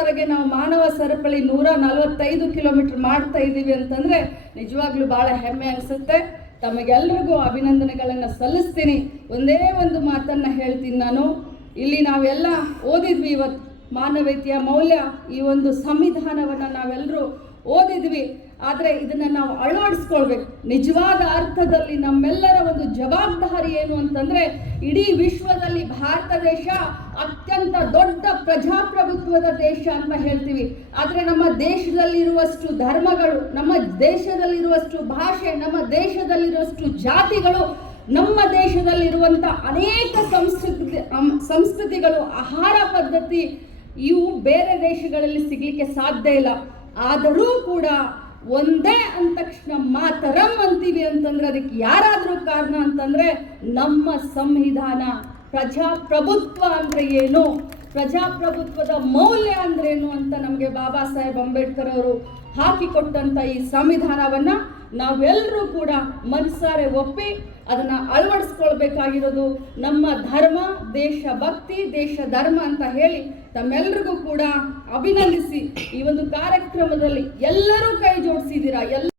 ಇಲ್ಲಿವರೆಗೆ ನಾವು ಮಾನವ ಸರಪಳಿ ನೂರ ನಲವತ್ತೈದು ಕಿಲೋಮೀಟರ್ ಮಾಡ್ತಾ ಇದ್ದೀವಿ ಅಂತಂದ್ರೆ ನಿಜವಾಗ್ಲೂ ಬಹಳ ಹೆಮ್ಮೆ ಅನಿಸುತ್ತೆ. ತಮಗೆಲ್ರಿಗೂ ಅಭಿನಂದನೆಗಳನ್ನು ಸಲ್ಲಿಸ್ತೀನಿ. ಒಂದೇ ಒಂದು ಮಾತನ್ನ ಹೇಳ್ತೀನಿ ನಾನು. ಇಲ್ಲಿ ನಾವೆಲ್ಲ ಓದಿದ್ವಿ ಇವತ್ತು ಮಾನವೀಯತೆಯ ಮೌಲ್ಯ, ಈ ಒಂದು ಸಂವಿಧಾನವನ್ನು ನಾವೆಲ್ಲರೂ ಓದಿದ್ವಿ. ಆದರೆ ಇದನ್ನು ನಾವು ಅಳವಡಿಸ್ಕೊಳ್ಬೇಕು. ನಿಜವಾದ ಅರ್ಥದಲ್ಲಿ ನಮ್ಮೆಲ್ಲರ ಒಂದು ಜವಾಬ್ದಾರಿ ಏನು ಅಂತಂದ್ರೆ, ಇಡೀ ವಿಶ್ವದಲ್ಲಿ ಭಾರತ ದೇಶ ಅತ್ಯಂತ ದೊಡ್ಡ ಪ್ರಜಾಪ್ರಭುತ್ವದ ದೇಶ ಅಂತ ಹೇಳ್ತೀವಿ. ಆದರೆ ನಮ್ಮ ದೇಶದಲ್ಲಿರುವಷ್ಟು ಧರ್ಮಗಳು, ನಮ್ಮ ದೇಶದಲ್ಲಿರುವಷ್ಟು ಭಾಷೆ, ನಮ್ಮ ದೇಶದಲ್ಲಿರುವಷ್ಟು ಜಾತಿಗಳು, ನಮ್ಮ ದೇಶದಲ್ಲಿರುವಂಥ ಅನೇಕ ಸಂಸ್ಕೃತಿ ಸಂಸ್ಕೃತಿಗಳು, ಆಹಾರ ಪದ್ಧತಿ ಇವು ಬೇರೆ ದೇಶಗಳಲ್ಲಿ ಸಿಗಲಿಕ್ಕೆ ಸಾಧ್ಯ ಇಲ್ಲ. ಆದರೂ ಕೂಡ ಒಂದೇ ಅಂದ ತಕ್ಷಣ ಮಾತರಂ ಅಂತೀವಿ ಅಂತಂದ್ರೆ ಅದಕ್ಕೆ ಯಾರಾದರೂ ಕಾರಣ ಅಂತಂದ್ರೆ ನಮ್ಮ ಸಂವಿಧಾನ, ಪ್ರಜಾಪ್ರಭುತ್ವ ಅಂದ್ರೆ ಏನು? ಪ್ರಜಾಪ್ರಭುತ್ವದ ಮೌಲ್ಯ ಅಂದ್ರೇನು ಅಂತ ನಮಗೆ ಬಾಬಾ ಸಾಹೇಬ್ ಅಂಬೇಡ್ಕರ್ ಅವರು ಹಾಕಿಕೊಟ್ಟಂತ ಈ ಸಂವಿಧಾನವನ್ನ ನಾವೆಲ್ಲರೂ ಕೂಡ ಮನಸಾರೆ ಒಪ್ಪಿ ಅದನ್ನ ಅಳವಡಿಸ್ಕೊಳ್ಬೇಕಾಗಿರೋದು ನಮ್ಮ ಧರ್ಮ, ದೇಶ ಭಕ್ತಿ, ದೇಶ ಧರ್ಮ ಅಂತ ಹೇಳಿ ತಮ್ಮೆಲ್ಲರಿಗೂ ಕೂಡ ಅಭಿನಂದಿಸಿ ಈ ಒಂದು ಕಾರ್ಯಕ್ರಮದಲ್ಲಿ ಎಲ್ಲರೂ ಕೈ ಜೋಡಿಸಿದ್ದೀರಾ? ಎಲ್ಲ